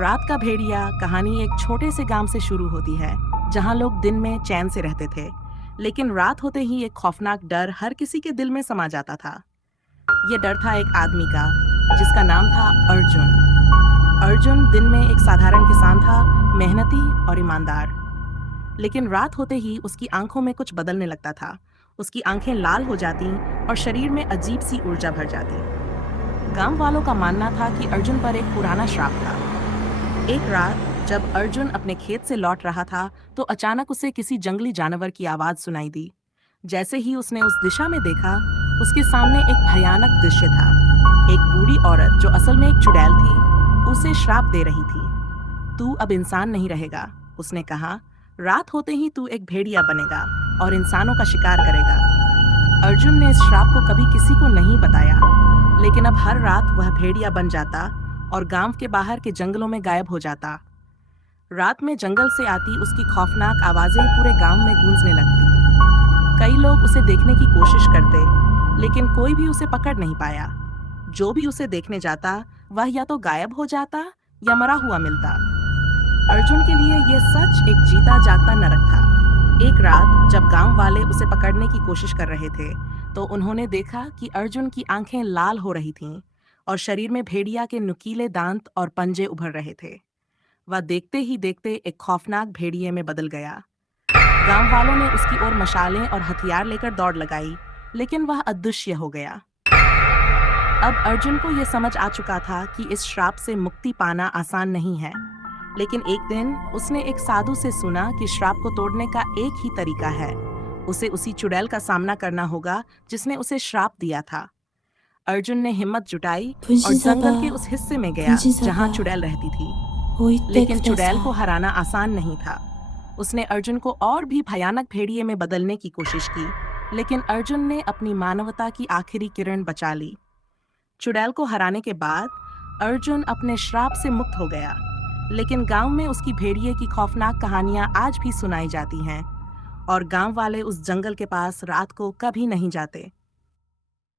रात का भेड़िया कहानी एक छोटे से गांव से शुरू होती है जहां लोग दिन में चैन से रहते थे। लेकिन रात होते ही एक खौफनाक डर हर किसी के दिल में समा जाता था। यह डर था एक आदमी का जिसका नाम था अर्जुन। अर्जुन दिन में एक साधारण किसान था, मेहनती और ईमानदार। लेकिन रात होते ही उसकी आंखों में कुछ बदलने लगता था। उसकी आंखें लाल हो जाती और शरीर में अजीब सी ऊर्जा भर जाती। गांव वालों का मानना था कि अर्जुन पर एक पुराना श्राप था। एक रात जब अर्जुन अपने खेत से लौट रहा था तो अचानक उसे किसी जंगली जानवर की आवाज सुनाई दी। जैसे ही उसने उस दिशा में देखा, उसके सामने एक भयानक दृश्य था। एक बूढ़ी औरत जो असल में एक चुड़ैल थी, उसे श्राप दे रही थी। तू अब इंसान नहीं रहेगा, उसने कहा। रात होते ही तू एक भेड़िया बनेगा और इंसानों का शिकार करेगा। अर्जुन ने इस श्राप को कभी किसी को नहीं बताया, लेकिन अब हर रात वह भेड़िया बन जाता और गांव के बाहर के जंगलों में गायब हो जाता। रात में जंगल से आती उसकी खौफनाक आवाजें पूरे गांव में गूंजने लगती। कई लोग उसे देखने की कोशिश करते, लेकिन कोई भी उसे पकड़ नहीं पाया। जो भी उसे देखने जाता, वह या तो गायब हो जाता या मरा हुआ मिलता। अर्जुन के लिए यह सच एक जीता जागता नरक था। एक रात जब गांव वाले उसे पकड़ने की कोशिश कर रहे थे, तो उन्होंने देखा कि अर्जुन की आंखें लाल हो रही थीं और शरीर में भेड़िया के नुकीले दांत और पंजे उभर रहे थे। वह देखते ही देखते एक खौफनाक भेड़िए में बदल गया। गांव वालों ने उसकी ओर मशालें और हथियार लेकर दौड़ लगाई, लेकिन वह अदृश्य हो गया। अब अर्जुन को यह समझ आ चुका था कि इस श्राप से मुक्ति पाना आसान नहीं है। लेकिन एक दिन उसने एक साधु से सुना कि श्राप को तोड़ने का एक ही तरीका है। उसे उसी चुड़ैल का सामना करना होगा जिसने उसे श्राप दिया था। अर्जुन ने हिम्मत जुटाई और जंगल के उस हिस्से में गया जहां चुड़ैल रहती थी। लेकिन चुड़ैल को हराना आसान नहीं था। उसने अर्जुन को और भी भयानक भेड़िए में बदलने की कोशिश की, लेकिन अर्जुन ने अपनी मानवता की आखिरी किरण बचा ली। चुड़ैल को हराने के बाद अर्जुन अपने श्राप से मुक्त हो गया, लेकिन गांव में उसकी भेड़िए की खौफनाक कहानियां आज भी सुनाई जाती हैं और गांव वाले उस जंगल के पास रात को कभी नहीं जाते।